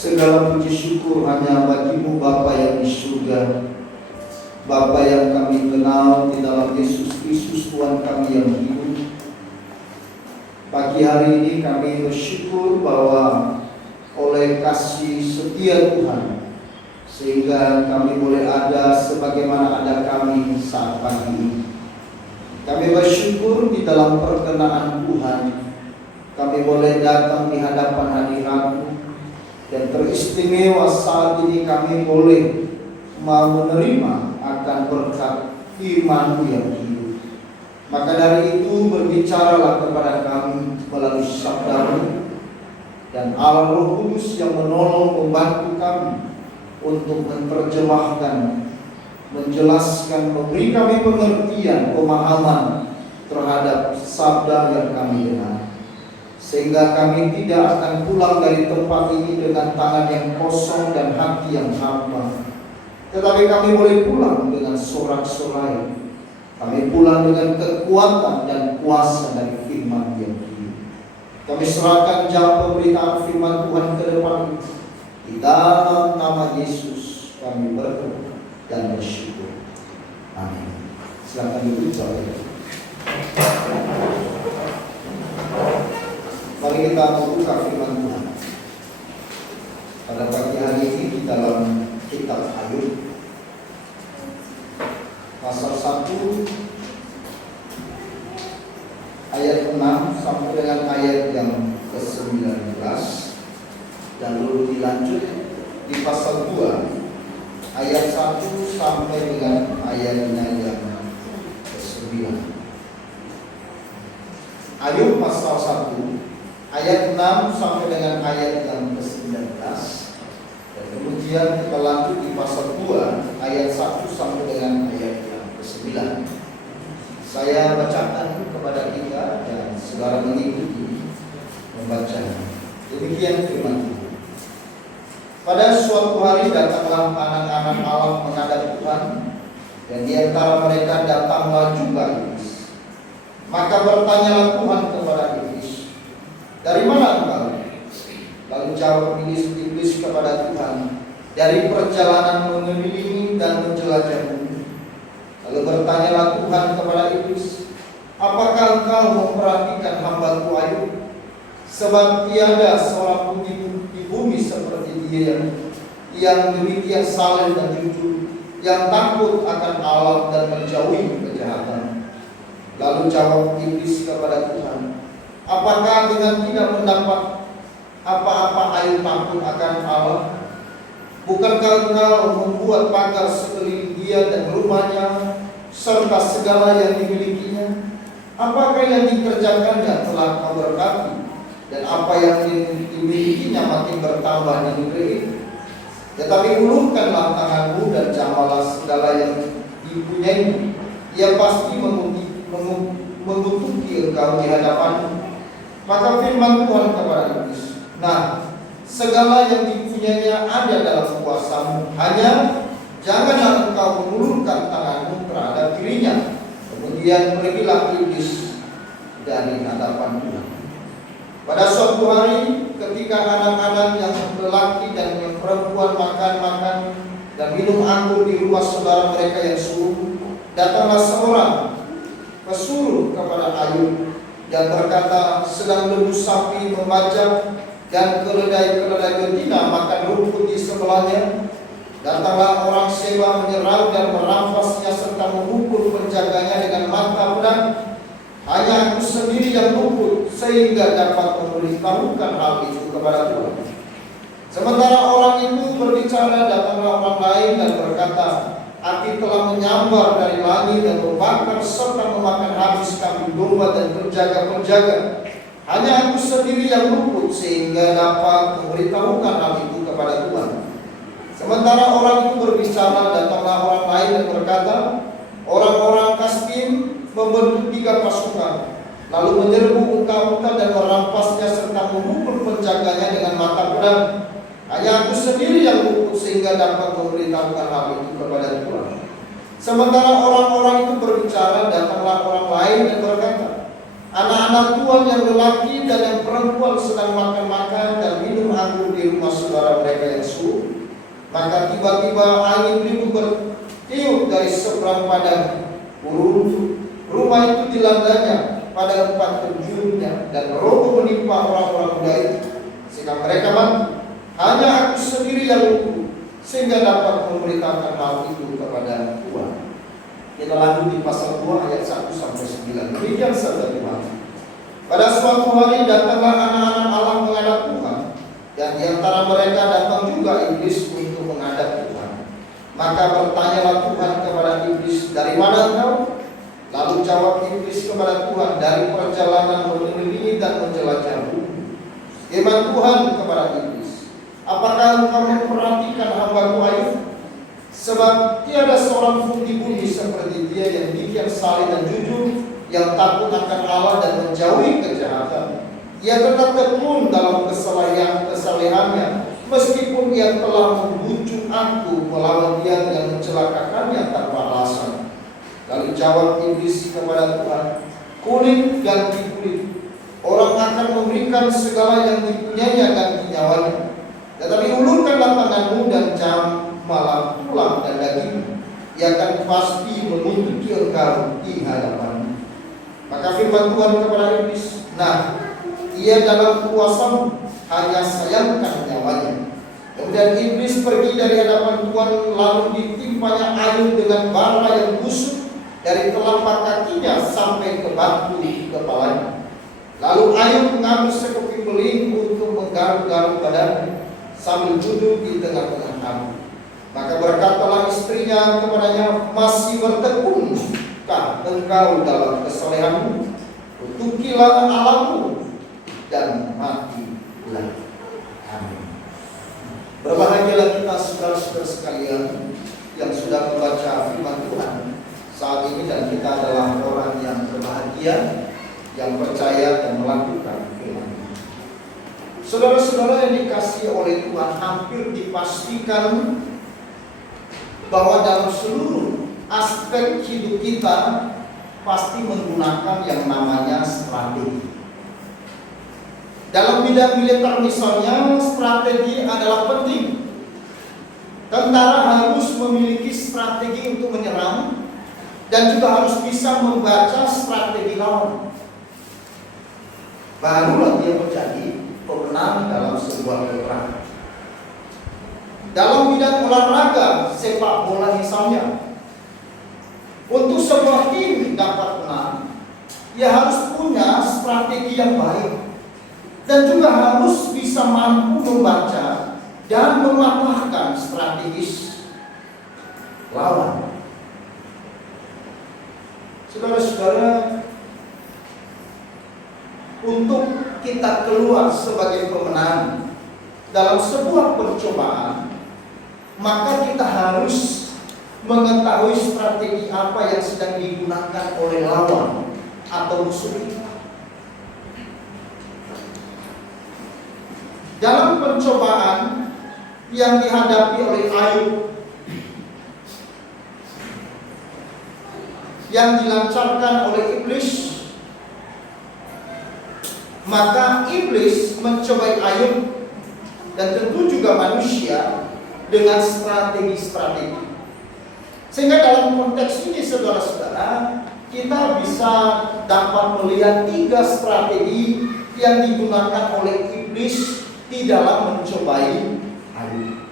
Segala puji syukur hanya bagi-Mu Bapa yang di surga, Bapa yang kami kenal di dalam Yesus Kristus Tuhan kami yang hidup. Pagi hari ini kami bersyukur bahwa oleh kasih setia Tuhan, sehingga kami boleh ada sebagaimana ada kami saat pagi ini. Kami bersyukur di dalam perkenaan Tuhan, kami boleh datang di hadapan hadirat-Mu. Dan teristimewa saat ini kami boleh mau menerima akan berkat firman-Mu yang hidup. Maka dari itu berbicaralah kepada kami melalui sabda-Mu, dan Allah Roh Kudus yang menolong membantu kami untuk menerjemahkan, menjelaskan, memberi kami pengertian, pemahaman terhadap sabda yang kami dengar. Sehingga kami tidak akan pulang dari tempat ini dengan tangan yang kosong dan hati yang hampa, tetapi kami boleh pulang dengan sorak-sorai. Kami pulang dengan kekuatan dan kuasa dari firman yang hidup. Kami serahkan jam pemberitaan firman Tuhan ke depan. Di dalam nama Yesus kami berdoa dan bersyukur. Amin. Silakan duduk saudara. Mari kita membuka firman Tuhan pada pagi hari ini di dalam kitab Ayub pasal 1 ayat 6 sampai dengan ayat yang ke-19, dan lalu dilanjut di pasal 2 ayat 1 sampai dengan ayatnya yang ke-9. Ayub pasal 1 ayat 6 sampai dengan ayat yang ke-19, dan kemudian kita lanjut di pasal 2 ayat 1 sampai dengan ayat yang ke-9. Saya bacakan kepada kita dan saudara mengikuti membacanya. Demikian firman Tuhan. Pada suatu hari datanglah anak-anak Allah menghadap Tuhan, dan di antara mereka datanglah juga iblis. Maka bertanyalah Tuhan kepada iblis, "Dari mana engkau?" Lalu jawab iblis kepada Tuhan, "Dari perjalanan mengelilingi dan menjelajah bumi." Lalu bertanyalah Tuhan kepada iblis, "Apakah engkau memperhatikan hamba-Ku Ayub? Sebab tiada seorang pun di bumi seperti dia, yang demikian saleh dan jujur, yang takut akan Allah dan menjauhi kejahatan." Lalu jawab iblis kepada Tuhan, "Apakah dengan tidak mendapat apa-apa Ayub takut akan Allah? Bukankah engkau membuat pagar sekeliling dia dan rumahnya, serta segala yang dimilikinya? Apakah yang dikerjakannya telah kau berkati, dan apa yang dimilikinya makin bertambah di negeri ini? Tetapi ulurkanlah tanganmu dan jamalah segala yang dipunyai. Ia pasti mengutuki engkau di hadapanmu." Maka firman Tuhan kepada iblis, "Nah, segala yang dipunyainya ada dalam kuasamu, hanya janganlah engkau mengulurkan tanganmu terhadap dirinya." Kemudian pergilah iblis dari hadapan Tuhan. Pada suatu hari, ketika anak-anak yang lelaki dan yang perempuan makan dan minum anggur di rumah saudara mereka yang sulung, datanglah seorang pesuruh kepada Ayub dan berkata, "Sedang lembu sapi membajak dan keledai-keledai betina makan rumput di sebelahnya. Datanglah orang Seba menyerang dan merampasnya serta memukul penjaganya dengan mata pedang. Hanya aku sendiri yang luput sehingga dapat memberitahukan hal itu kepada Tuhan." Sementara orang itu berbicara, datanglah orang lain dan berkata, "Api telah menyambar dari langit dan membakar serta memakan habis kambing domba dan penjaga-penjaga. Hanya aku sendiri yang luput sehingga dapat memberitahukan hal itu kepada Tuhan." Sementara orang itu berbicara, datanglah orang lain dan berkata, "Orang-orang Kasdim membentuk 3 pasukan, lalu menyerbu unta-unta dan merampasnya serta memukul penjaganya dengan mata pedang. Hanya aku sendiri yang luput sehingga dapat memberitahukan hal itu kepada Tuhan." Sementara orang-orang itu berbicara, datanglah orang lain dan berkata, "Anak-anak Tuhan yang lelaki dan yang perempuan sedang makan-makan dan minum anggur di di rumah saudara mereka yang sulh. Maka tiba-tiba angin ribut bertiup dari seberang padang gurun. Rumah itu dilandanya pada 4 penjurnya, dan roboh menimpa orang-orang muda itu, sehingga mereka mati. Hanya aku sendiri yang utuh, sehingga dapat memberitakan hal itu kepada Tuhan. Kita lanjut di pasal 2 ayat 1-9. Demikian sabda Tuhan. Pada suatu hari datanglah anak-anak Allah menghadap Tuhan, dan di antara mereka datang juga iblis untuk menghadap Tuhan. Maka bertanyalah Tuhan kepada iblis, dari mana engkau? Lalu jawab iblis kepada Tuhan, dari perjalanan mengelilingi dan menjelajah bumi. Firman Tuhan kepada iblis, apakah engkau memperhatikan hamba-Ku Ayub? Sebab tiada seorang pun di bumi seperti dia yang demikian saleh dan jujur, yang takut akan Allah dan menjauhi kejahatan. Ia tetap tekun dalam kesalehannya, meskipun ia telah membujuk aku melawan dia yang mencelakakannya tanpa alasan. Lalu jawab iblis kepada Tuhan, kulit ganti kulit. Orang akan memberikan segala yang dipunyainya ganti nyawanya. Tetapi ulurkanlah tanganmu dan jam malam tulang dan daging, ia akan pasti menguntuti engkau di hadapanmu. Maka firman Tuhan kepada iblis, nah, ia dalam kuasamu, hanya sayangkan nyawanya. Kemudian iblis pergi dari hadapan Tuhan, lalu ditimpanya Ayub dengan bara yang busuk dari telapak kakinya sampai ke batu di kepalanya. Lalu Ayub mengambil sekeping beling untuk menggaruk-garuk badannya sambil duduk di tengah-tengah api. Maka berkatalah istrinya kepadanya, masih bertekunkah engkau dalam kesalehanmu? Kutukilah Allahmu dan matilah. Amin. Berbahagialah kita saudara-saudara sekalian yang sudah membaca firman Tuhan saat ini, dan kita adalah orang yang berbahagia, yang percaya dan melakukan firman Tuhan. Saudara-saudara yang dikasihi oleh Tuhan, hampir dipastikan bahwa dalam seluruh aspek hidup kita pasti menggunakan yang namanya strategi. Dalam bidang militer misalnya, strategi adalah penting. Tentara harus memiliki strategi untuk menyerang, dan juga harus bisa membaca strategi lawan. Barulah dia menjadi pemenang dalam sebuah peperangan. Dalam bidang olahraga, sepak bola misalnya, untuk sebuah tim dapat menang, ia harus punya strategi yang baik, dan juga harus bisa mampu membaca dan mematahkan strategis lawan. Saudara-saudara, untuk kita keluar sebagai pemenang dalam sebuah percobaan, maka kita harus mengetahui strategi apa yang sedang digunakan oleh lawan atau musuh kita. Dalam pencobaan yang dihadapi oleh Ayub, yang dilancarkan oleh iblis, maka iblis mencobai Ayub dan tentu juga manusia dengan strategi-strategi. Sehingga dalam konteks ini saudara-saudara, kita bisa dapat melihat 3 strategi yang digunakan oleh iblis di dalam mencobai Ayub.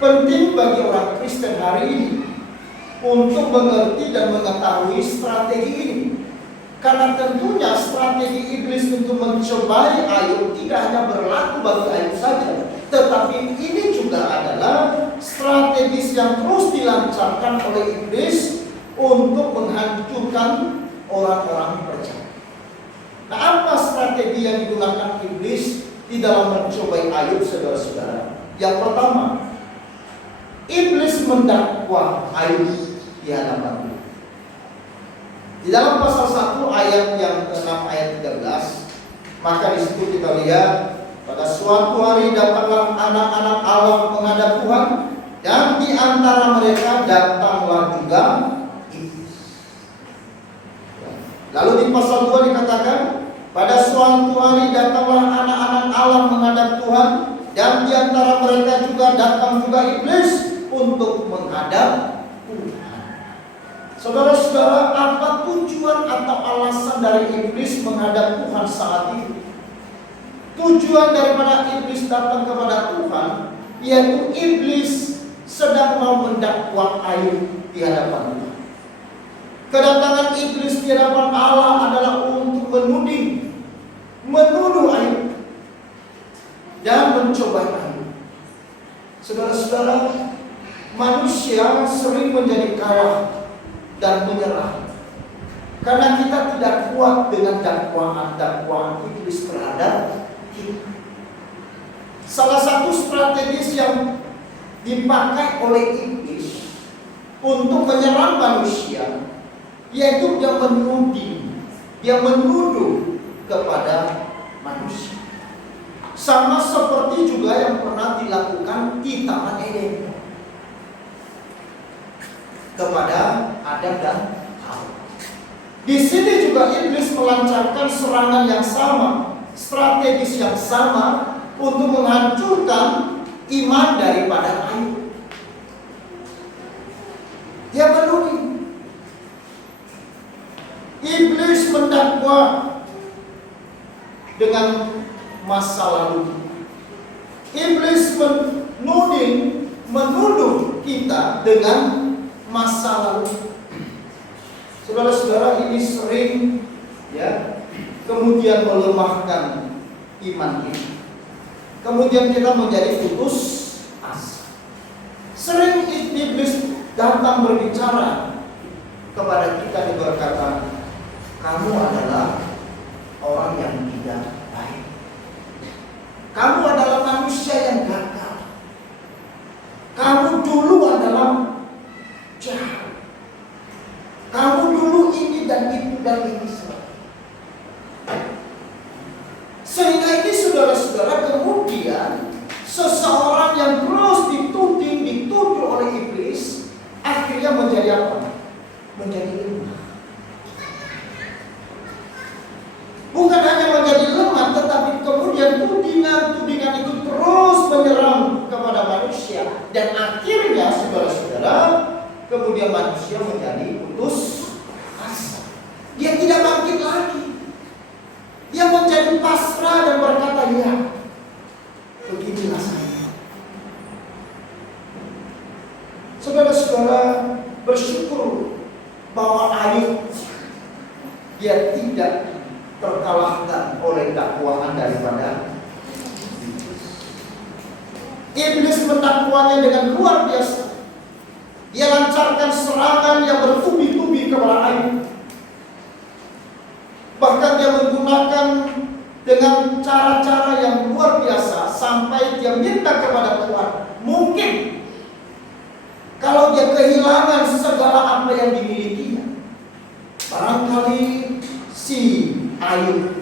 Penting bagi orang Kristen hari ini untuk mengerti dan mengetahui strategi ini, karena tentunya strategi iblis untuk mencobai Ayub tidak hanya berlaku bagi Ayub saja, tetapi ini juga adalah strategis yang terus dilancarkan oleh iblis untuk menghancurkan orang-orang percaya. Nah, apa strategi yang digunakan iblis di dalam mencobai Ayub, saudara-saudara? Yang pertama, iblis mendakwa Ayub di hadapan Tuhan. Di dalam pasal 1 ayat yang ke-6 ayat 13, maka di situ kita lihat, pada suatu hari datanglah anak-anak Allah menghadap Tuhan, dan di antara mereka datanglah juga iblis. Lalu di pasal 2 dikatakan, pada suatu hari datanglah anak-anak Allah menghadap Tuhan, Ya, di antara mereka juga datang juga iblis untuk menghadap Tuhan. Saudara-saudara, apa tujuan atau alasan dari iblis menghadap Tuhan saat itu? Tujuan daripada iblis datang kepada Tuhan, yaitu iblis sedang mau mendakwa Ayub di hadapan Tuhan. Kedatangan iblis di hadapan Allah adalah untuk menuduh Ayub dan mencoba Ayub. Saudara-saudara, manusia sering menjadi kalah dan menyerah karena kita tidak kuat dengan dakwaan iblis terhadap kita. Salah satu strategis yang dipakai oleh iblis untuk menyerang manusia, yaitu dia menuduh kepada manusia. Sama seperti juga yang pernah dilakukan di Taman Eden kepada Adam dan Hawa. Di sini juga iblis melancarkan serangan yang sama, strategis yang sama untuk menghancurkan iman daripada Ayub. Dia menuding. Iblis mendakwa dengan masa lalu. Iblis menuduh kita dengan masa lalu. Saudara-saudara, ini sering kemudian melemahkan iman kita. Kemudian kita menjadi putus asa. Sering iblis datang berbicara kepada kita dan berkata, kamu adalah orang yang tidak baik. Kamu adalah manusia yang gagal. Kamu dulu adalah jahat. Kamu dulu ini dan itu dan ini sebagainya. Sehingga ini saudara-saudara, kemudian seseorang yang terus dituduh oleh iblis akhirnya menjadi apa? Menjadi lemah. Bukan hanya menjadi lemah, tetapi kemudian tudingan itu terus menyerang kepada manusia. Dan akhirnya saudara-saudara, kemudian manusia menjadi putus asa. Dia tidak bangkit lagi. Dia menjadi pasrah dan berkata, ya, beginilah saya. Saudara-saudara, bersyukur bahwa Ayub dia tidak terkalahkan oleh dakwaan daripada iblis. Mendakwanya dengan luar biasa. Dia lancarkan serangan yang bertubi-tubi kepada Ayub. Bahkan dia menggunakan dengan cara-cara yang luar biasa sampai dia minta kepada Tuhan, mungkin kalau dia kehilangan segala apa yang dimilikinya, barangkali si Ayub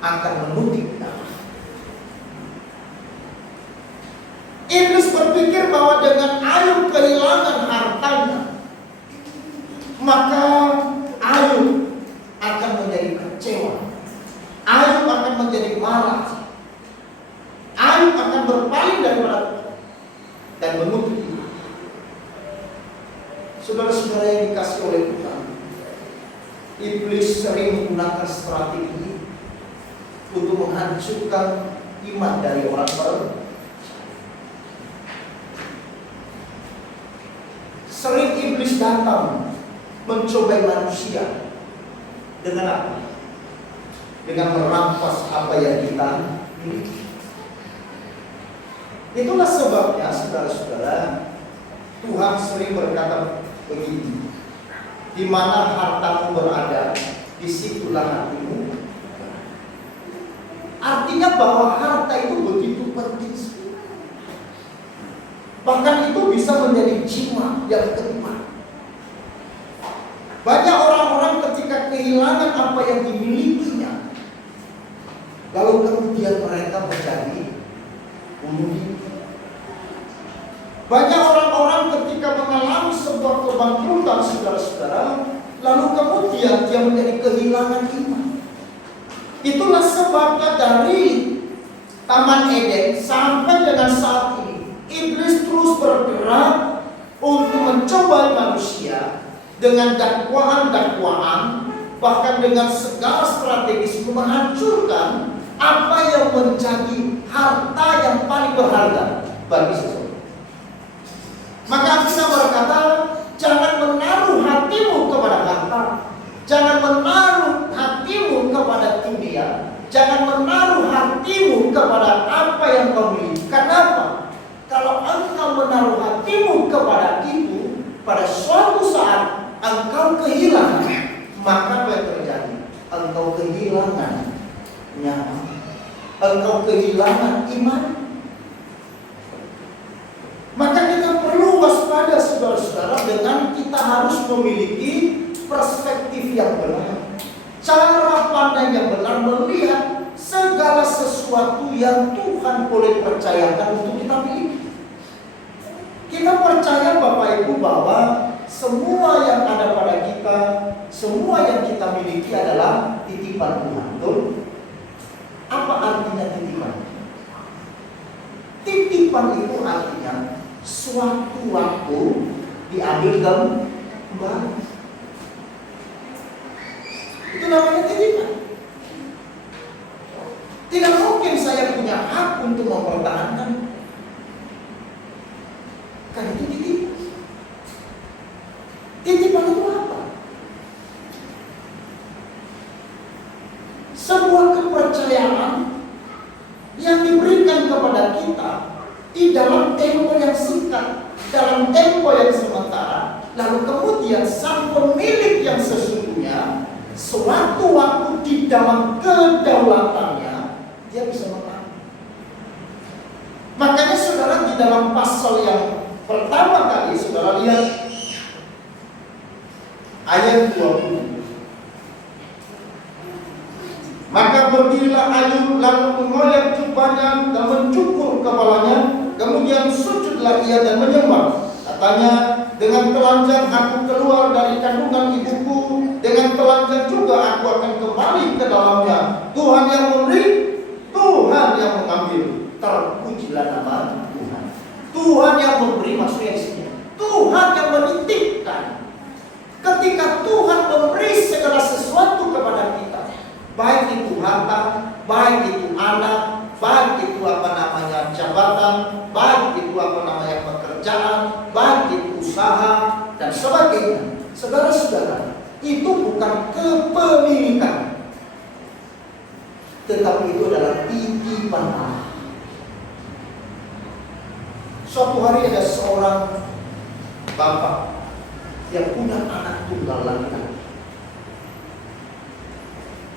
akan menutup darah. Iblis berpikir bahwa dengan Ayub kehilangan hartanya, maka Ayub akan menjadi kecewa. Ayub akan menjadi marah. Ayub akan berpaling daripada Tuhan dan menutup diri. Saudara-saudara yang dikasihi oleh Tuhan, iblis sering menggunakan strategi untuk menghancurkan iman dari orang percaya. Sering iblis datang mencobai manusia dengan apa? Dengan merampas apa yang kita miliki. Itulah sebabnya saudara-saudara, Tuhan sering berkata begini, di mana hartamu berada, disitulah hatimu. Artinya bahwa harta itu begitu penting. Bahkan itu bisa menjadi jiwa yang kedua. Banyak orang-orang ketika kehilangan apa yang dimilikinya, lalu kemudian mereka menjadi bunuh diri. Banyak orang-orang ketika mengalami sebuah kebangkrutan, saudara-saudara, lalu kemudian dia menjadi kehilangan iman. Itulah sebabnya dari Taman Eden sampai dengan saat ini, iblis terus bergerak untuk mencobai manusia dengan dakwaan-dakwaan, bahkan dengan segala strategis menghancurkan apa yang menjadi harta yang paling berharga bagi seseorang. Maka Alkitab berkata, jangan menaruh hatimu kepada harta, jangan menaruh hatimu kepada dunia, jangan menaruh hatimu kepada apa yang kau miliki. Kenapa? Kalau engkau menaruh hatimu kepada itu, pada suatu saat engkau kehilangan, maka apa yang terjadi? Engkau kehilangan nyawa, engkau kehilangan iman. Maka kita perlu waspada saudara-saudara, dengan kita harus memiliki perspektif yang benar, cara pandang yang benar, melihat segala sesuatu yang Tuhan boleh percayakan untuk kita miliki. Kita percaya Bapak Ibu bahwa semua yang ada pada kita, semua yang kita miliki adalah titipan Tuhan. Betul? Apa artinya titipan? Titipan itu artinya suatu waktu diambil kembali. Itu namanya titipan. Tidak mungkin saya punya hak untuk mempertahankan. Kan itu titipan. Titipan itu apa? Sebuah kepercayaan yang diberikan kepada kita di dalam tempo yang singkat, dalam tempo yang sementara, lalu kemudian sang pemilik yang sesungguhnya suatu waktu di dalam kedaulatannya dia bisa menang. Makanya saudara, di dalam pasal yang pertama kali saudara lihat ayat 20. Maka berdirilah Ayub lalu mengoyak jubahnya dan mencukur kepalanya, kemudian sujudlah ia dan menyembah. Katanya, dengan telanjang aku keluar dari kandungan ibuku, dengan telanjang juga aku akan kembali ke dalamnya. Tuhan yang memberi, Tuhan yang mengambil. Terpujilah nama Tuhan. Tuhan yang memberi, maksudnya Tuhan yang menitipkan. Ketika Tuhan memberi segala sesuatu kepada kita, baik itu harta, baik itu anak, baik itu jabatan, baik itu pekerjaan, baik itu usaha dan sebagainya. Saudara-saudara, itu bukan kepemilikan, tetapi itu adalah titipan Allah. Suatu hari ada seorang bapak yang punya anak tunggal laki-laki.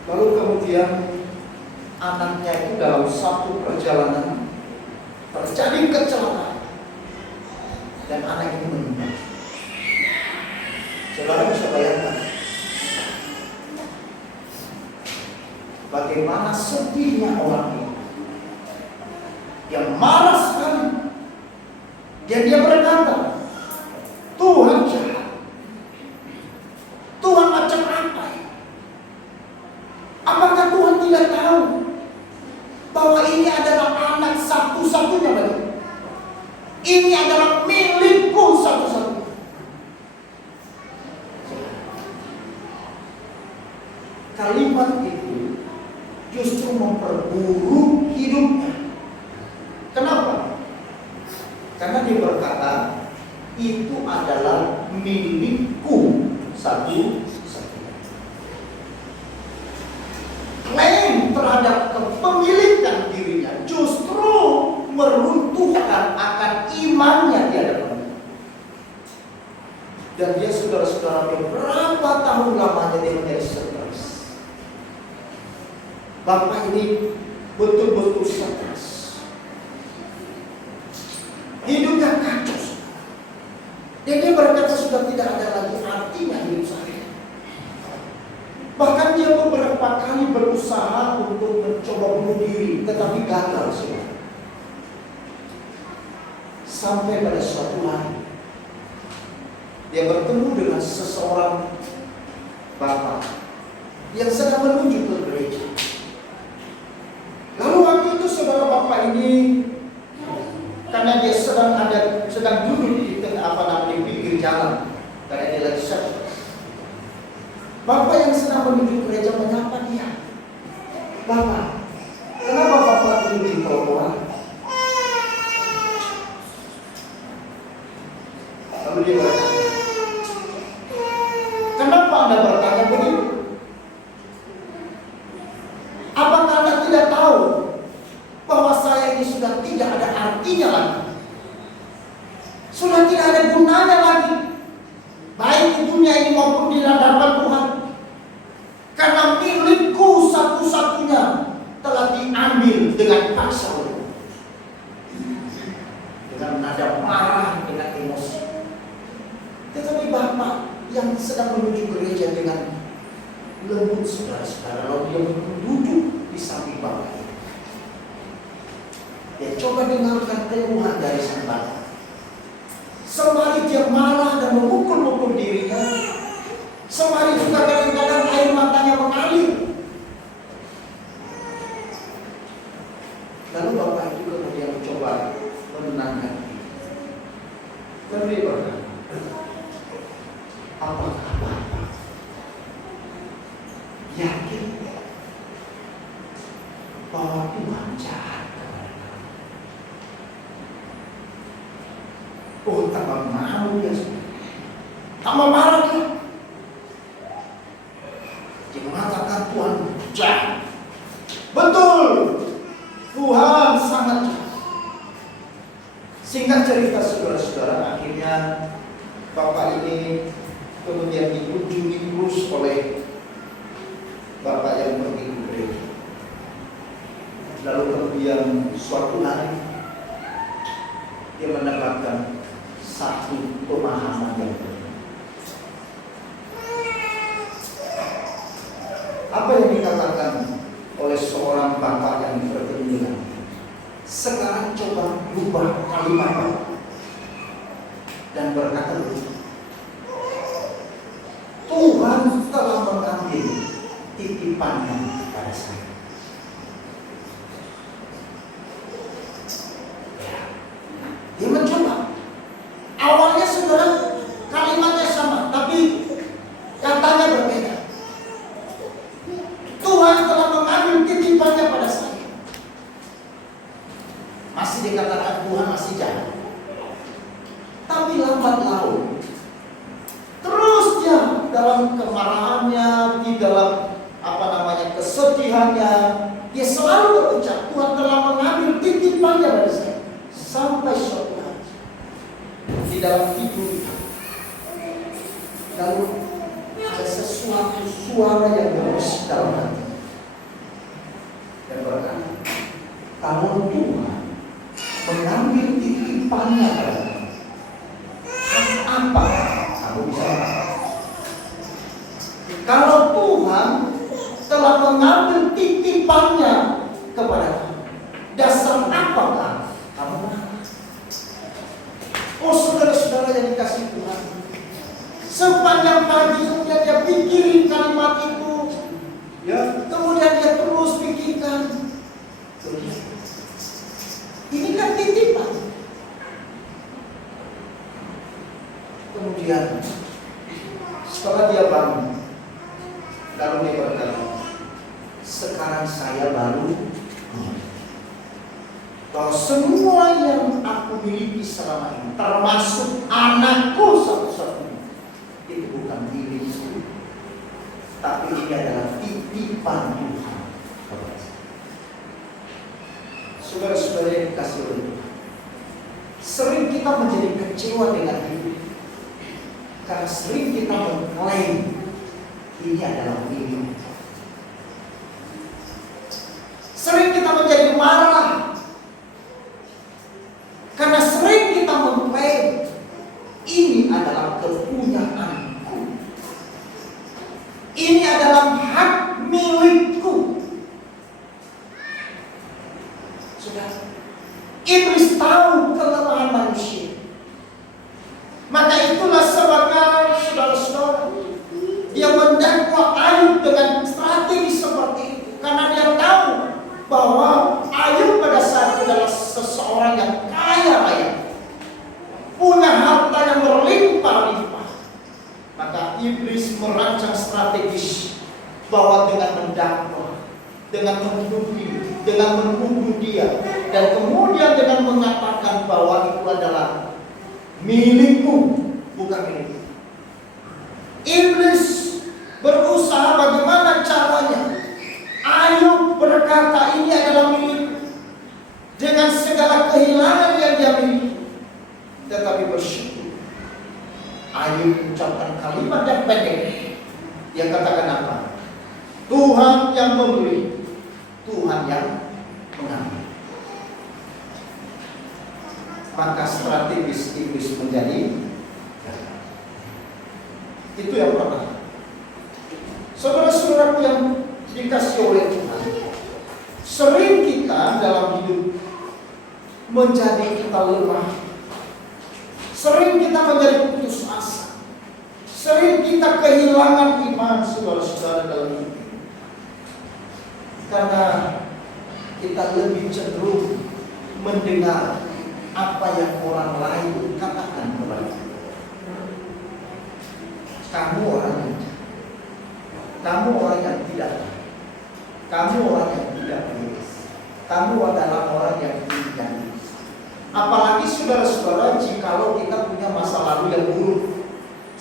Lalu kemudian anaknya itu dalam satu perjalanan terjadi kecelakaan dan anak ini meninggal. Saudara bisa bayangkan bagaimana sedihnya orang ini. Dia marah sekali. Dan dia berkata, Tuhan jahat. Tuhan macam apa ya? Apakah Tuhan tidak tahu bahwa ini adalah anak satu-satunya bagiku? Ini adalah milikku satu-satunya. Kalimat itu justru memperburuk hidupnya. Kenapa? Karena dia berkata, itu adalah milikku satu-satunya. Klaim terhadap kepemilikan dirinya justru meruntuhkan akan imannya di hadapan Tuhan. Dan dia, saudara-saudara, beberapa tahun lamanya dia menjadi stres. Bapak ini betul-betul stres. Hidupnya kacau. Dan dia berkata, sudah tidak ada lagi artinya hidup saya. Bahkan dia beberapa kali berusaha untuk mencoba bunuh diri, tetapi gagal semua. Sampai pada suatu hari dia bertemu dengan seseorang bapak yang sedang menuju ke gereja. Lalu waktu itu saudara bapak tidak ada artinya lagi. Sudah tidak ada gunanya lagi, baik di dunia ini maupun di hadapan Tuhan. Karena milikku satu-satunya telah diambil dengan paksa oleh Tuhan. Dengan nada marah, dengan emosi. Tetapi Bapak yang sedang menuju gereja dengan lembut, saudara-saudara, lalu dia duduk di samping Bapak. Dia coba dengarkan keluhan dari sang Bapak. Sembari dia marah dan memukul-mukul dirinya, sembari juga kadang-kadang air matanya mengalir. Lalu Bapak itu kemudian mencoba menenangkan diri. Dan dia berkata, apakah Bapak yakin bahwa Tuhan jahat kepada kamu? Oh, tambah malu dia, tambah marah dia. Dia mengatakan Tuhan jahat. Betul, Tuhan sangat jahat. Singkat cerita, saudara-saudara, akhirnya Bapak ini kemudian dikunjungi terus oleh Bapak yang pergi ke gereja. Lalu kemudian suatu hari dia mendapatkan satu pemahaman yang berbeda. Apa yang dikatakan oleh seorang bapak yang bertemu dengan dia? Sekarang coba rubah kalimat Bapak dan berkata, Tuhan telah mengambil titipannya kepada saya. Dia mencoba. Awalnya saudara kalimatnya sama, tapi katanya berbeda. Tuhan telah mengambil titipannya pada saya. Masih dikatakan Tuhan masih jahat. Tapi lambat laun, terus dia dalam kemarahannya, di dalam kesedihannya, dia selalu berucap, Tuhan telah mengambil titipannya dari saya. Sampai suatu hari di dalam tidur, lalu ada sesuatu suara yang berbisik dalam hati dan berkata, kalau Tuhan mengambil titipannya dari kamu, apa kamu bisa lakukan? Kalau Tuhan telah mengambil titipannya kepada kamu, dasar apakah kamu lakukan? Oh, saudara-saudara yang dikasihi Tuhan, sepanjang pagi kemudian dia pikirin kalimat itu, ya, kemudian dia terus pikirkan, ini kan titipan. Kemudian setelah dia bangun, lalu dia berkata, sekarang saya baru bahwa semua yang aku miliki selama ini, termasuk anakku satu-satunya, itu bukan milikku, tapi ini adalah titipan Tuhan. Saudara-saudara yang dikasihi oleh Tuhan, sering kita menjadi kecewa dengan hidup karena sering kita mengklaim ini adalah milik. Sering kita menjadi marah karena sering kita mengklaim ini adalah kepunyaanku, ini adalah hak milikku. Sudah, iblis tahu kelemahan manusia. Maka itulah sebabnya saudara-saudara, dia mendakwa Ayub dengan strategi seperti itu, karena dia tahu bahwa Ayub pada saat itu adalah seseorang yang kaya raya, punya harta yang berlimpah-limpah. Maka iblis merancang strategis bahwa dengan mendakwa, dengan menuduhi, dengan menuduh dia, dan kemudian dengan mengatakan bahwa itu adalah milikmu, bukan milikku. Iblis berusaha bagaimana caranya Ayub berkata ini adalah milikku, dengan segala kehilangan yang dia miliki, tetapi bersyukur. Ayub mengucapkan kalimat yang pendek. Dia katakan apa? Tuhan yang memberi, Tuhan yang mengambil. Maka strategis iblis menjadi gagal. Itu yang pertama. Saudara-saudaraku yang dikasih oleh Tuhan, sering kita dalam hidup menjadi kita lemah, sering kita menjadi putus asa, sering kita kehilangan iman, saudara-saudara, dalam hidup, karena kita lebih cenderung mendengar apa yang orang lain katakan kepada kita. Kamu orang yang jahat, kamu orang yang tidak baik, kamu orang yang tidak beres, kamu adalah orang yang tidak. Apalagi saudara-saudara, jikalau kita punya masa lalu yang buruk.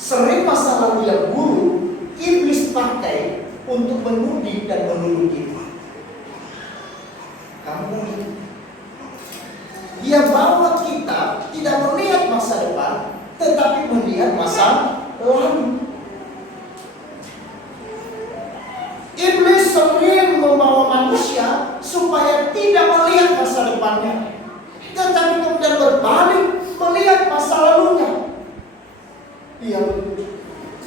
Sering masa lalu yang buruk iblis pakai untuk menuding dan menuduh kita. Kamu ini, dia bawa kita tidak melihat masa depan, tetapi melihat masa lalu. Iblis sering membawa manusia supaya tidak melihat masa depannya, tetapi kemudian berbalik melihat masa lalunya. Iya,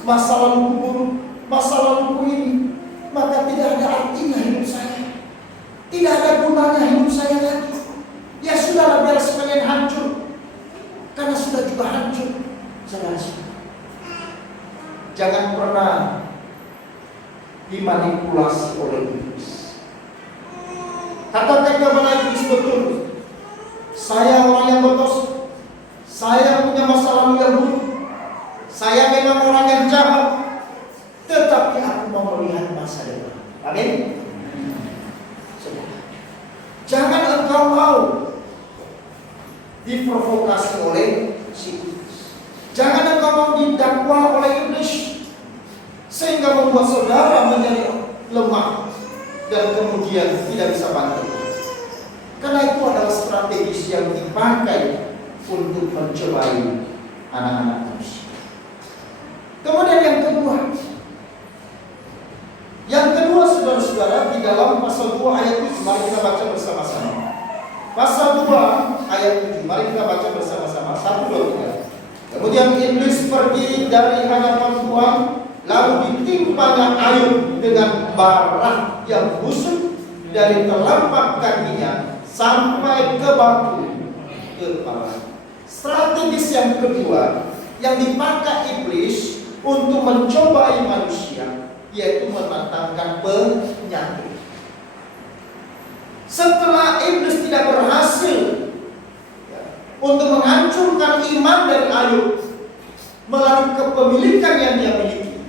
masa lalu buruk, masa lalu ini, maka tidak ada artinya hidup saya, tidak ada gunanya hidup saya lagi. Ya sudahlah, biar sekalian hancur, karena sudah juga hancur. Saudara-saudara, jangan pernah dimanipulasi oleh iblis. Katakan kepada iblis betul, saya orang yang berdosa, saya punya masa lalu yang buruk, saya memang orang yang jahat, tetapi aku mau melihat masa depan. Amin. Jangan engkau mau diprovokasi oleh si iblis. Jangan engkau mau didakwa oleh iblis, sehingga membuat saudara menjadi lemah dan kemudian tidak bisa bantu. Karena itu adalah strategis yang dipakai untuk mencobai anak-anak manusia. Kemudian yang kedua saudara-saudara, di dalam pasal 2 ayat 7, mari kita baca bersama-sama. Pasal 2 ayat 7, mari kita baca bersama-sama. 1, 2, 3. Kemudian iblis pergi dari hadapan Tuhan, lalu ditimpanya Ayub dengan bara yang busuk dari telapak kakinya sampai ke batu kepala. Strategis yang kedua yang dipakai iblis untuk mencobai manusia, yaitu mendatangkan penyakit. Setelah iblis tidak berhasil untuk menghancurkan iman dari Ayub melalui kepemilikan yang dia miliki,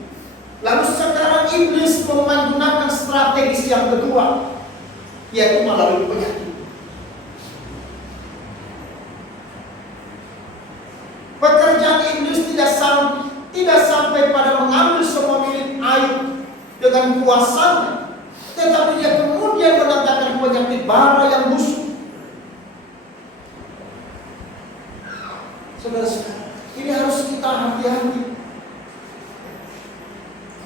lalu sekarang iblis menggunakan strategis yang kedua, yaitu melalui penyakit. Pekerjaan iblis tidak sampai pada mengambil semua milik Ayub dengan kuasanya, tetapi dia kemudian mendatangkan penyakit bara yang busuk. Saudara-saudara, ini harus kita hati-hati.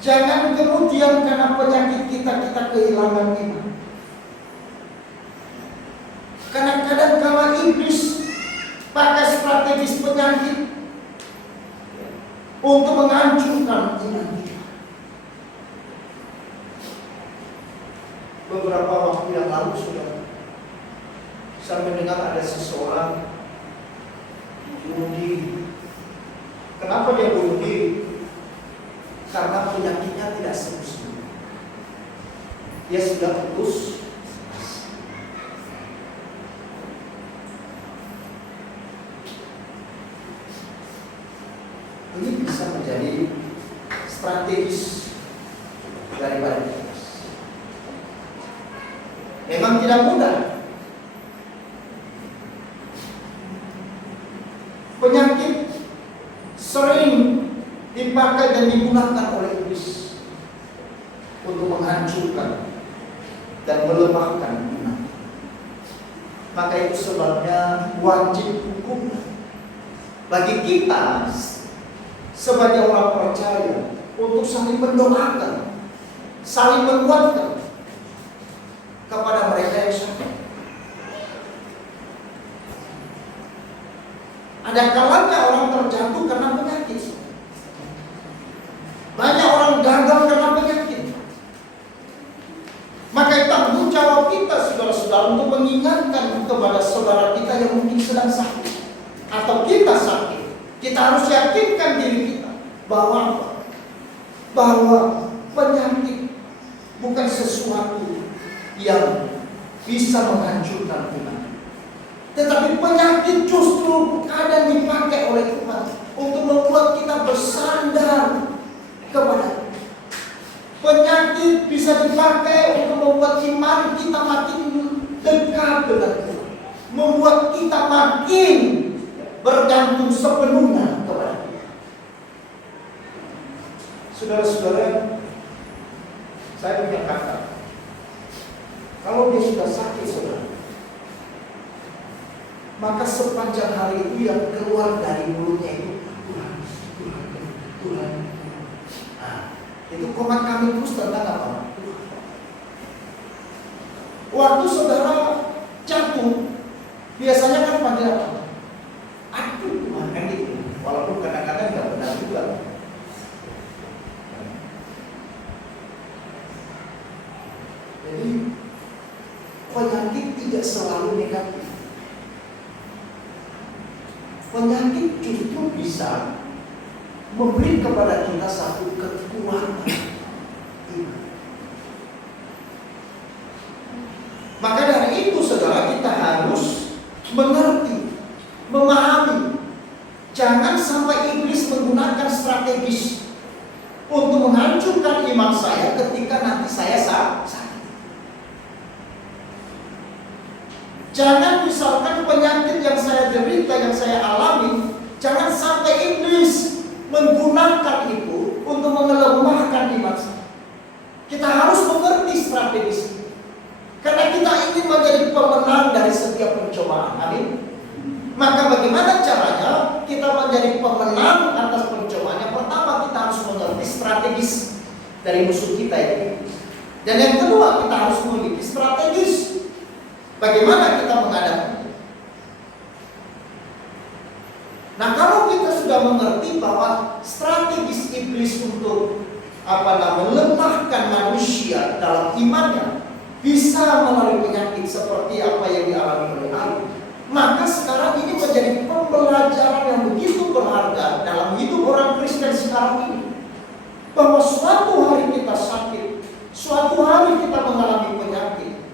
Jangan kemudian karena penyakit kita kehilangan iman. Karena kadang-kala iblis pakai strategis penyakit untuk menghancurkan iman kita. Beberapa waktu yang lalu saya mendengar ada seseorang bunuh diri. Kenapa dia bunuh diri? Karena penyakitnya tidak sembuh. Dia sudah putus. Ini bisa menjadi strategis daripada iblis. Memang tidak mudah. Penyakit sering dipakai dan digunakan oleh iblis untuk menghancurkan dan melemahkan iman. Maka itu sebabnya wajib hukum bagi kita sebagai orang percaya untuk saling mendoakan, saling menguatkan kepada mereka yang sakit. Ada kalanya orang terjatuh karena penyakit. Banyak orang gagal karena penyakit. Maka tanggung jawab kita saudara-saudara untuk mengingatkan kepada saudara kita yang mungkin sedang sakit atau kita sakit. Kita harus yakinkan diri kita bahwa penyakit bukan sesuatu yang bisa menghancurkan iman. Tetapi penyakit justru kadang dipakai oleh Tuhan untuk membuat kita bersandar kepada. Penyakit bisa dipakai untuk membuat iman kita makin dekat dengan Tuhan, membuat kita makin bergantung sepenuhnya kepada Tuhan. Saudara-saudara, saya punya kakak. Kalau dia sudah sakit, saudara, maka sepanjang hari itu yang keluar dari mulutnya itu Tuhan. Itu komat kami terus tentang apa? Waktu saudara jatuh, biasanya kan panggil apa? Aduh Tuhan, kan gitu. Walaupun kadang-kadang nggak benar juga. Jadi penyakit tidak selalu negatif. Penyakit justru bisa memberi kepada kita satu kekuatan. Maka dari itu saudara, kita harus mengerti, memahami. Jangan sampai iblis menggunakan strategis untuk menghancurkan iman saya ketika nanti saya sakit. Jangan misalkan penyakit yang saya derita, yang saya alami, jangan sampai iblis menggunakan itu untuk melemahkan iman saya. Kita harus mengerti strategi ini, karena kita ingin menjadi pemenang dari setiap pencobaan. Amin. Maka bagaimana caranya kita menjadi pemenang atas pencobaan? Yang pertama, kita harus mengerti strategis dari musuh kita ini. Dan yang kedua, kita harus memiliki strategis bagaimana kita menghadapi. Nah, kalau kita sudah mengerti bahwa strategis iblis untuk melemahkan manusia dalam imannya bisa melalui penyakit seperti apa yang dialami oleh Ayub, maka sekarang ini menjadi pembelajaran yang begitu berharga dalam hidup orang Kristen sekarang ini, bahwa suatu hari kita sakit, suatu hari kita mengalami penyakit,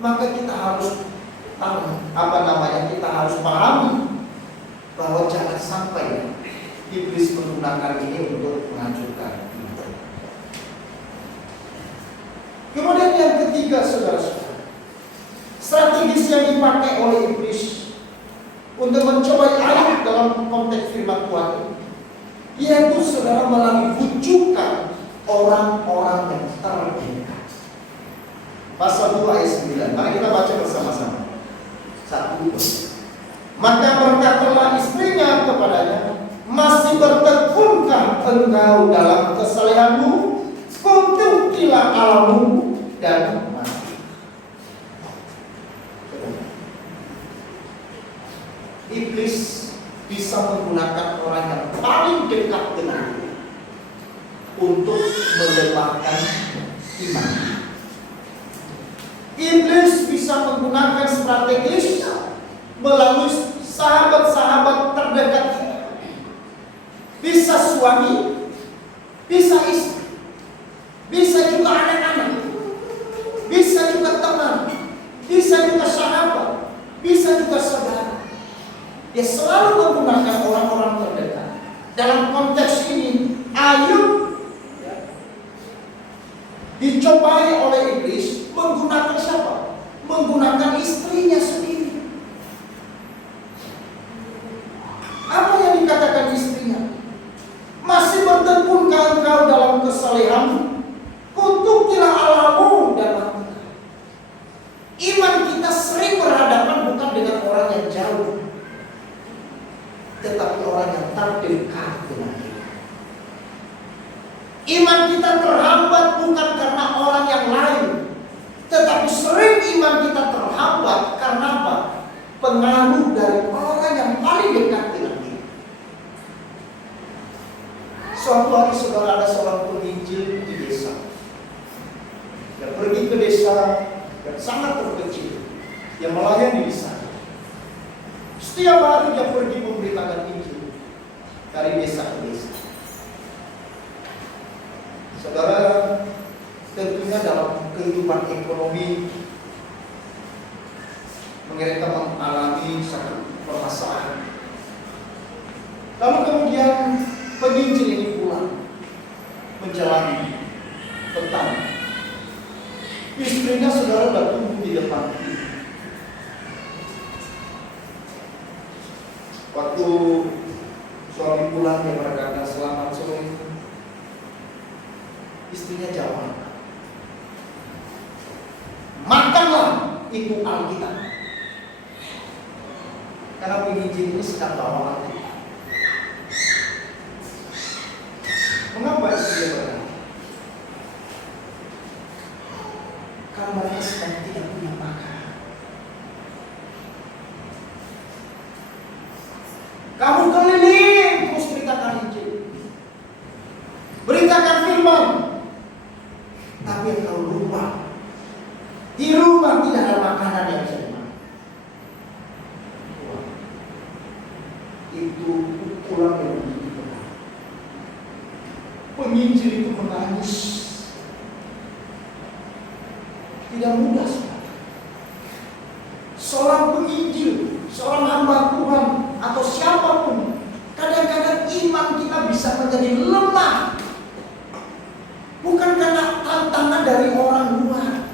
maka kita harus kita harus pahami bahwa jangan sampai iblis menggunakan ini untuk menghancurkan kita. Kemudian yang ketiga, saudara-saudara, strategis yang dipakai oleh iblis untuk mencoba Ayub dalam konteks firman Tuhan ini, yaitu saudara melalui bujukan orang-orang yang terdekat. Pasal 2 ayat 9. Mari kita baca bersama-sama. 1. Maka berkatalah istrinya kepadanya, masih bertekunkah engkau dalam kesalehanmu? Kunjungilah Allahmu dan mati. Iblis bisa menggunakan orang yang paling dekat dengannya untuk melemahkan iman. Iblis bisa menggunakan strategis melalui sahabat-sahabat terdekat kita. Bisa suami, bisa istri, bisa juga anak-anak, bisa juga teman, bisa juga sahabat, bisa juga saudara. Dia selalu menggunakan orang-orang terdekat. Dalam konteks ini, Ayub dicobai oleh iblis menggunakan siapa? Menggunakan istrinya sendiri. Apa yang dikatakan istrinya? Masih bertekunkah engkau dalam kesalehanmu? Kunjungilah Allahmu dan mati. Iman kita sering berhadapan bukan jauh, tetapi orang yang terdekat dengan kita. Iman kita terhambat bukan karena orang yang lain, tetapi sering iman kita terhambat karena apa? Pengaruh dari orang yang paling dekat dengan kita. Suatu hari saudara, ada seorang penginjil di desa. Dia pergi ke desa yang sangat terkecil, yang melayani di sana. Setiap hari dia pergi memberitakan Injil dari desa ke desa. Saudara, tentunya dalam kehidupan ekonomi mereka mengalami satu permasalahan. Lalu kemudian penginjil ini pulang menjalani petang. Istrinya saudara sudah tunggu di depan. Waktu suami pulang dia berkata, "Selamat sore." Istrinya jawab, "Makanlah, itu Alkitab." Karena penginjil ini sedang bawa Alkitab. Mengapa istrinya berkata? Karena mereka sedang tidak punya makanan. Kamu keliling terus beritakan Injil, beritakan firman, tapi engkau lupa di rumah tidak ada makanan yang bisa dimakan. Itu pukulan yang begitu berat. Penginjil itu menangis. Tidak mudah, saudara. Seorang penginjil, seorang hamba Tuhan, atau siapapun, kadang-kadang iman kita bisa menjadi lemah. Bukan karena tantangan dari orang luar,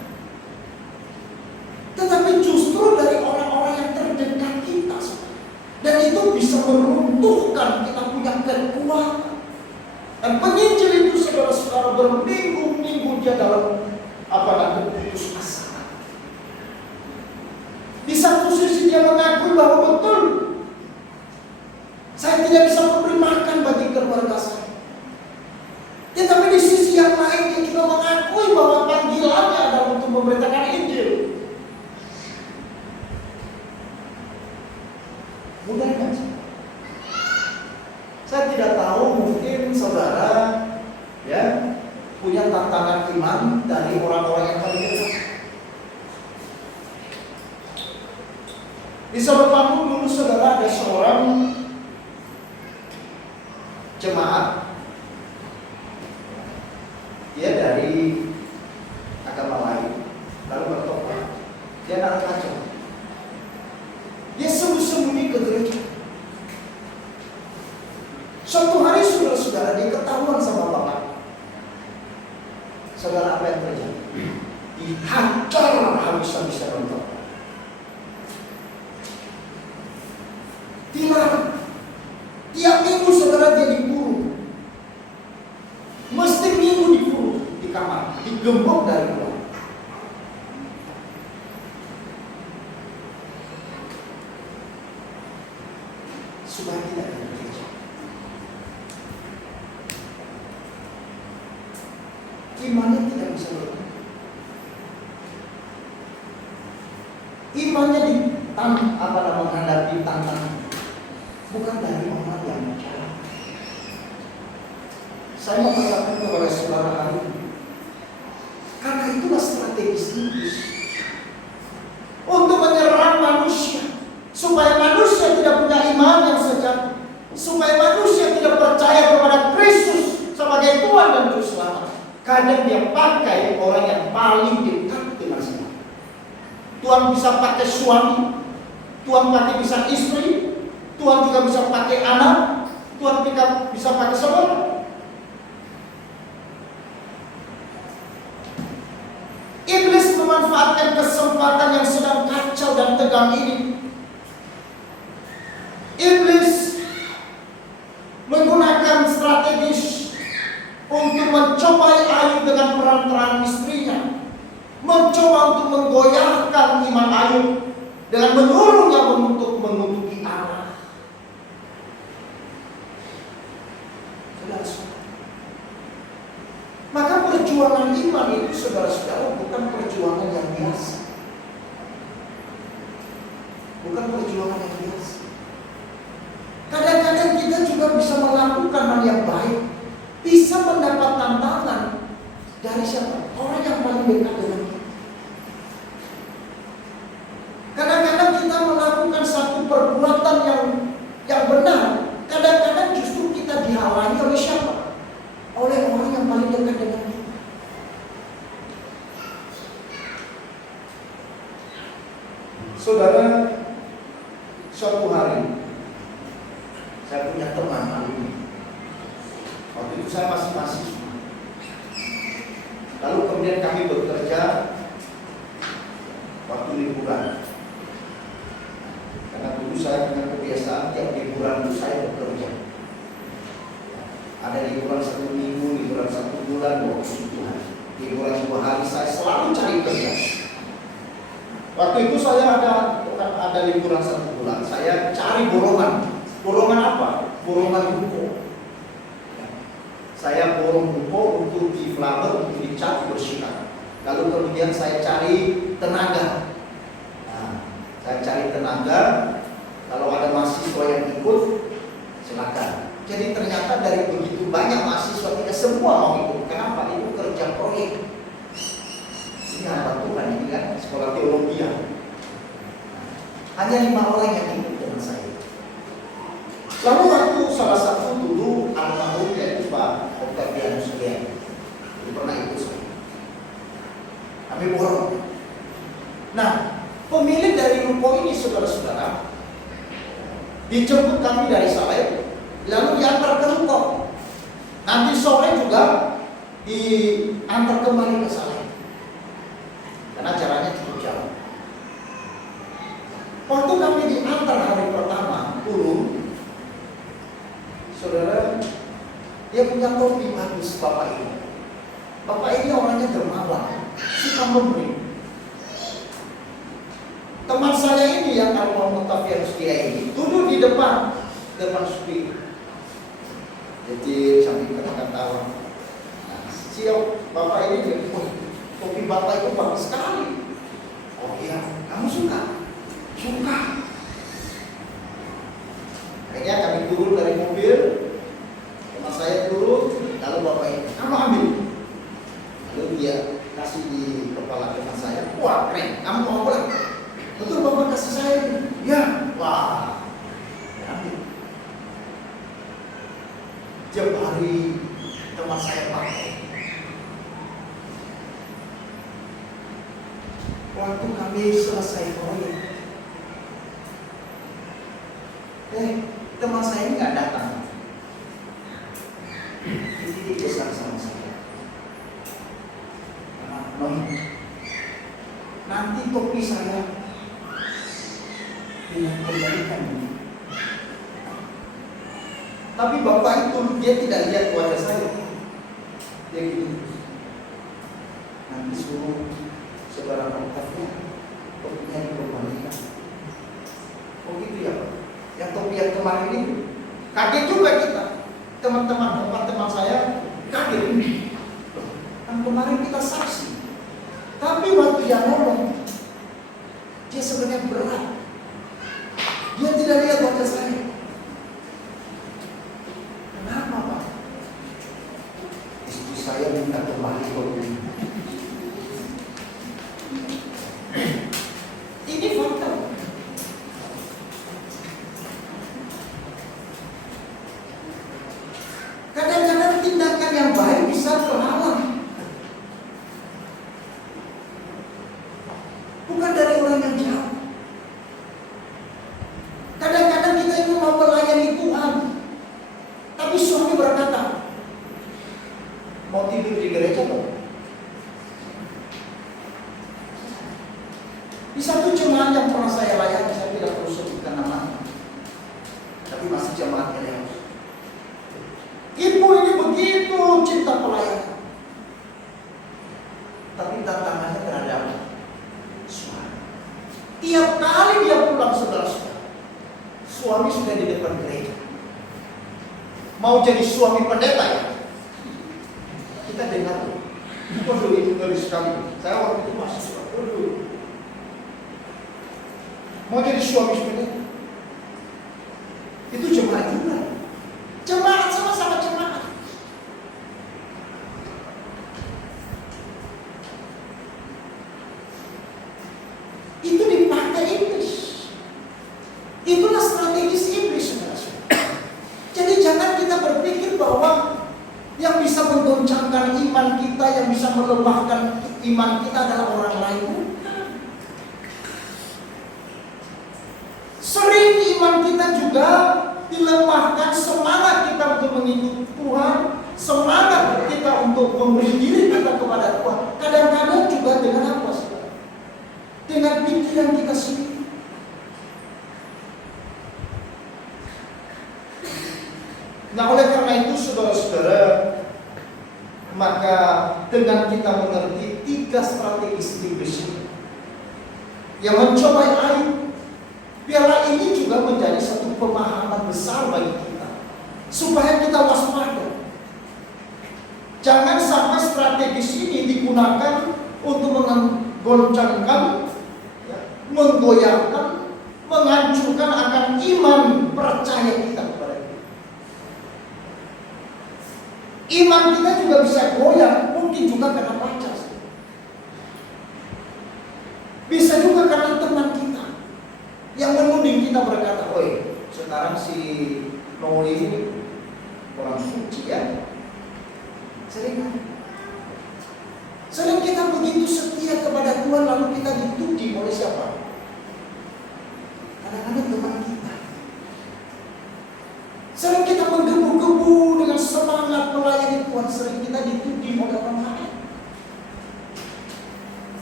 tetapi justru dari orang-orang yang terdekat kita, saudara. Dan itu bisa meruntuhkan kita punya kekuatan. Dan penginjil itu, saudara-saudara, berminggu-minggu dia dalam putus asa. Di satu sisi dia mengakui bahwa betul saya tidak bisa memberi makan bagi keluarga saya. Tetapi di sisi yang lain dia juga mengakui bahwa panggilannya adalah untuk memberitakan Injil. Mudah kan? Saya tidak tahu, mungkin saudara punya tantangan iman dari orang-orang yang paling dekat. Di Sabda Panggung dulu, saudara, ada seorang jemaat. Dia dari agama lain, lalu bertobat. Dia anak kacau. Dia sembunyi-sembunyi ke gereja. Suatu hari, saudara-saudara, dia ketahuan sama bapak. Saudara, apa yang terjadi? Dihajar habis-habisan untuk dilarang. Tiap minggu saudara dia dikurung. Mesti minggu dikurung di kamar, digembok dari luar. Supaya tidak ada gereja. Imannya tidak bisa berubah. Imannya menghadapi tantangan bukan dari orang yang bicara. Saya mau katakan kepada saudara hari ini, karena itulah strategis iblis untuk menyerang manusia, supaya manusia tidak punya iman yang sejati, supaya manusia tidak percaya kepada Kristus sebagai Tuhan dan Juru Selamat. Kadang dia pakai orang yang paling dekat dengan saya. Tuhan bisa pakai suami, Tuhan bisa istri, Tuhan juga bisa pakai anak, Tuhan bisa pakai saudara. Iblis memanfaatkan kesempatan yang sedang kacau dan tegang ini. Iblis menggunakan strategis untuk mencobai Ayub dengan perantaraan istrinya, mencoba untuk menggoyahkan iman Ayub. dengan menyuruhnya untuk mengutuki Allah. Jelas. Maka perjuangan iman itu saudara-saudara bukan perjuangan yang biasa. Bukan perjuangan yang biasa. Kadang-kadang kita juga bisa melakukan hal yang baik, bisa mendapat tantangan dari siapa? Orang yang paling dekat dengan kita. Kadang-kadang kita melakukan satu perbuatan yang benar, kadang-kadang justru kita dihalangi oleh siapa? Oleh orang yang paling dekat dengan kita. Saudara, suatu hari saya punya teman alumni. Waktu itu saya masih mahasiswa. Lalu kemudian kami bekerja waktu liburan. Karena dulu saya punya kebiasaan tiap liburan itu saya bekerja. Ada liburan 1 minggu, liburan 1 bulan, 27 hari. Liburan 2 hari saya selalu cari kerja. Waktu itu saya ada liburan 1 bulan, saya cari borongan. Borongan apa? Borongan buku. Saya borong buku untuk di flamer, untuk dicat, bersihkan. Lalu kemudian saya cari tenaga. Nah, saya cari tenaga. Kalau ada mahasiswa yang ikut, silakan. Jadi ternyata dari begitu banyak mahasiswa tidak semua mau ikut. Kenapa? Itu kerja proyek. Ini hamba Tuhan ini kan sekolah teologi ya. Hanya 5 orang yang ikut dengan saya. Lalu waktu salah satu dulu almarhum yaitu Pak Octavianus Glenn, itu pernah ikut saya. Kami borong. Nah, pemilik dari ruko ini saudara-saudara dijemput kami dari Saleh, lalu diantar ke ruko. Nanti sore juga diantar kembali ke Saleh. Karena jaraknya cukup jauh. Waktu kami diantar hari pertama turun, saudara, dia punya topi bagus bapak ini. Bapak ini orangnya dermawan, suka memberi. Teman saya ini yang almarhum Octavianus dia ini duduk di depan supir. Jadi sambil ketawa. Nah, siap bapak ini dia, oh, topi bapak itu bagus sekali. Oh iya, kamu suka? Suka. Akhirnya kami turun dari mobil, teman saya turun, lalu bapak ini, kamu ambil. Lalu dia kasih di kepala teman saya, wah keren, kamu mau apa? Betul bapak kasih saya ini? Ya, wah, ambil. Tiap hari teman saya pakai. Waktu kami selesai proyek, teman saya ini nggak datang. Jadi dia sama saya. Nanti topi saya kembalikan. Tapi bapak itu dia tidak lihat wajah saya. Dia gitu. Nanti suruh saudara kontaknya topinya dikembalikan. Oh gitu ya Pak. Yang topi yang kemarin ini kaget juga kita. Teman-teman saya kaget. Kan kemarin kita saksi. Tapi waktu dia ngomong, dia sebenarnya berat. Dia tidak lihat wajah saya. Kenapa Pak? Istri saya minta kembali topi. Ini fakta. Kadang-kadang tindakan yang baik bisa terhalang. Bukan dari orang yang jahat. Kadang-kadang kita itu mau melayani Tuhan, tapi suami berkata, mau tidur di gereja dong. Di satu jemaat yang pernah saya layani, saya tidak perlu sebutkan namanya, tapi masih jemaat yang ibu ini begitu cinta pelayanan, tapi tantangannya terhadap suami. Tiap kali suami sudah di depan gereja. Mau jadi suami pendeta ya? Kita dengar. Waduh, itu ngeri sekali. Saya waktu itu masih waduh. Mau jadi suami pendeta? Itu jemaat juga. Jemaat sama-sama jemaat. Itu dipakai iblis. Itulah strategis iblis, saudara. Jadi jangan kita berpikir bahwa yang bisa menggoncangkan iman kita, yang bisa melemahkan iman kita adalah orang lain. Sering iman kita juga dilemahkan, semangat kita untuk mengikuti Tuhan, semangat kita untuk memberi diri kita kepada Tuhan. Kadang-kadang juga dengan apa, saudara? Dengan pikiran kita sendiri. Nah, oleh karena itu saudara-saudara, maka dengan kita mengerti 3 strategi iblis yang mencobai Ayub, biarlah ini juga menjadi satu pemahaman besar bagi kita, supaya kita waspada. Jangan sampai strategis ini digunakan untuk menggoncangkan, menggoyahkan, menghancurkan akan iman percaya kita kepada Dia. Iman kita juga bisa goyah, mungkin juga karena pacar, bisa juga karena teman kita yang menuding kita berkata, "Oi, sekarang si Noe ini orang suci ya." Sering kita begitu setia kepada Tuhan, lalu kita dituding oleh siapa? Kadang-kadang teman kita. Sering kita menggebu-gebu dengan semangat melayani Tuhan, sering kita dituding oleh orang lain.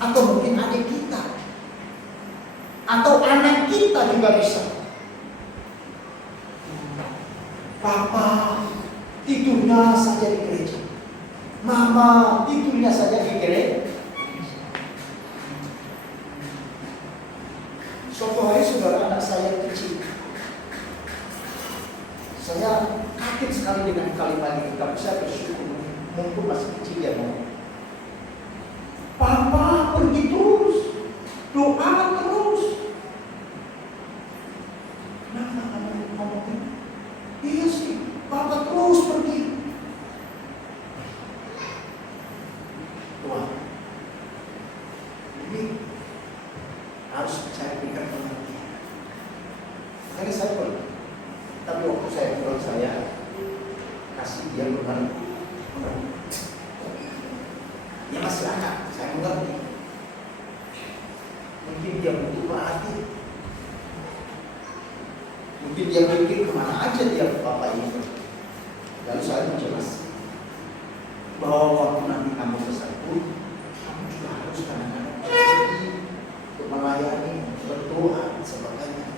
Atau mungkin adik kita, atau anak kita juga bisa. Papa tidurnya saja di gereja, mama tidurnya saja di gereja. Suatu hari saudara, anak saya kecil, saya kaget sekali dengan kalimat ini, tapi saya bersyukur, mumpung masih kecil ya mau. Papa pergi terus, doa terus. Kenapa kamu ngomong ini? Iya sih, Papa terus pergi. Wah, ini harus saya berikan pengertian. Makanya saya pergi. Tapi waktu saya pulang, saya kasih dia mengerti. Dia masih anak, saya mengerti. Mungkin dia butuh perhatian. Mungkin dia pikir kemana aja dia Bapak ini. Lalu saya menjelaskan bahwa waktu nanti kamu besar pun, kamu juga harus kadang-kadang pergi untuk melayani, berdoa, sebagainya.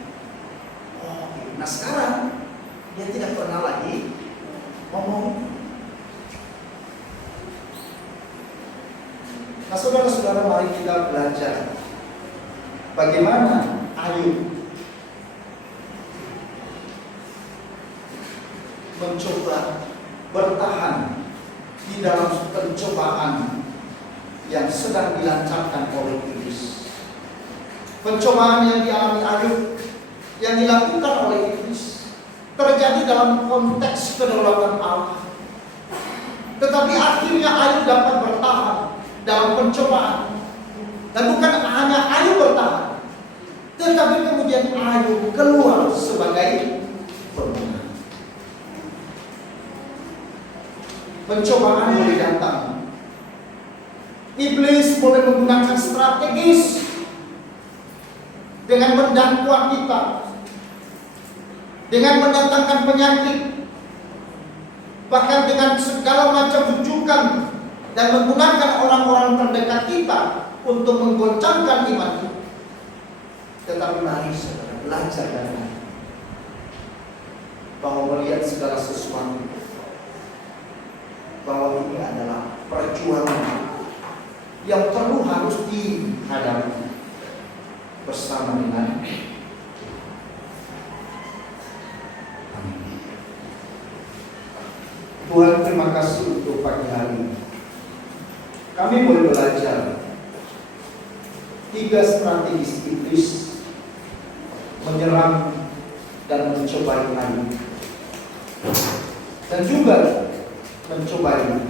Oh, nah sekarang dia tidak pernah lagi ngomong. Nah saudara-saudara, mari kita belajar bagaimana Ayub mencoba bertahan di dalam pencobaan yang sedang dilancarkan oleh iblis. Pencobaan yang dialami Ayub, yang dilakukan oleh iblis, terjadi dalam konteks kedaulatan Allah. Tetapi akhirnya Ayub dapat bertahan dalam pencobaan. Dan bukan hanya Ayub bertahan, tetapi kemudian Ayub keluar sebagai pemenang. Pencobaan boleh datang. Iblis boleh menggunakan strategis dengan mendakwa kita, dengan mendatangkan penyakit, bahkan dengan segala macam rujukan, dan menggunakan orang-orang terdekat kita untuk menggoncangkan iman kita. Tetapi mari saudara belajar dari bahwa melihat segala sesuatu, bahwa ini adalah perjuangan yang perlu harus dihadapi bersama dengan Tuhan, terima kasih untuk pagi hari ini. Kami boleh belajar 3 strategis iblis menyerang dan mencobai kami, dan juga mencobai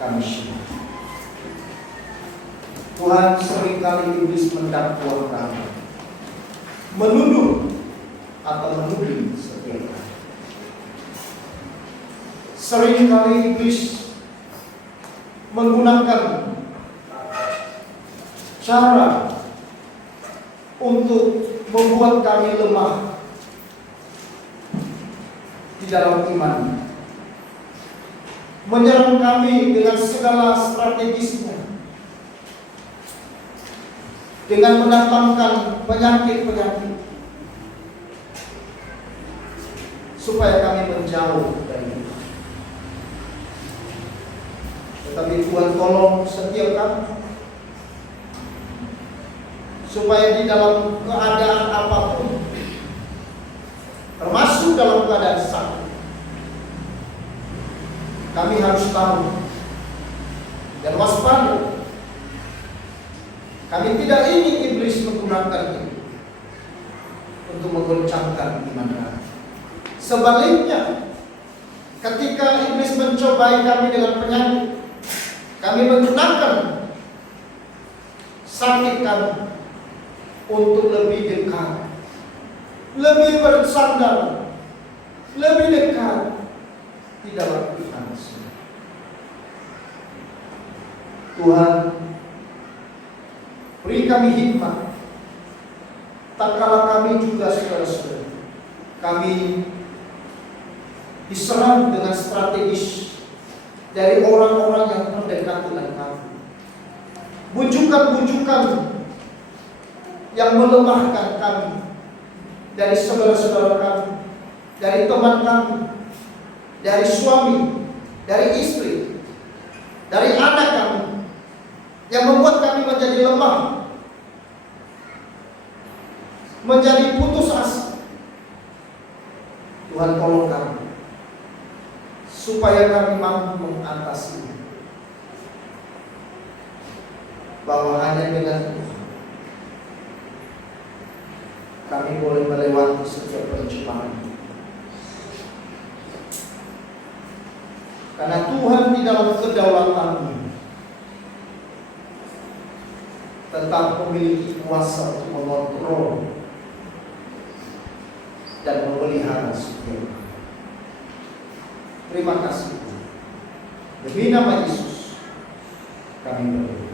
kami semua. Tuhan, seringkali iblis mendakwa kami, menuduh atau menuding setiap kami. Seringkali iblis menggunakan cara untuk membuat kami lemah di dalam iman, menyerang kami dengan segala strategisnya, dengan mendatangkan penyakit-penyakit supaya kami menjauh dari itu. Tetapi Tuhan, tolong setiap kami supaya di dalam keadaan apapun, termasuk dalam keadaan sakit, kami harus tahu dan waspada. Kami tidak ingin iblis menggunakan itu untuk menggoncangkan iman kami. Sebaliknya, ketika iblis mencobai kami dengan penyakit, kami menggunakan sakit kami untuk lebih dekat, lebih bersandar, lebih dekat di dalam Tuhan. Tuhan, beri kami hikmat, tak kalah kami juga saudara-saudara, kami diserang dengan strategis dari orang-orang yang terdekat dengan kami. Bujukan-bujukan yang melemahkan kami, dari saudara-saudara kami, dari teman kami, dari suami, dari istri, dari anak kami, yang membuat kami menjadi lemah, menjadi putus asa. Tuhan, tolong kami supaya kami mampu mengatasinya, bahwa hanya dengan Tuhan kami boleh melewati setiap pencobaan. Karena Tuhan di dalam kedaulatan-Nya tetap memiliki kuasa untuk mengontrol dan memelihara setiap. Terima kasih. Demi nama Yesus kami berdoa.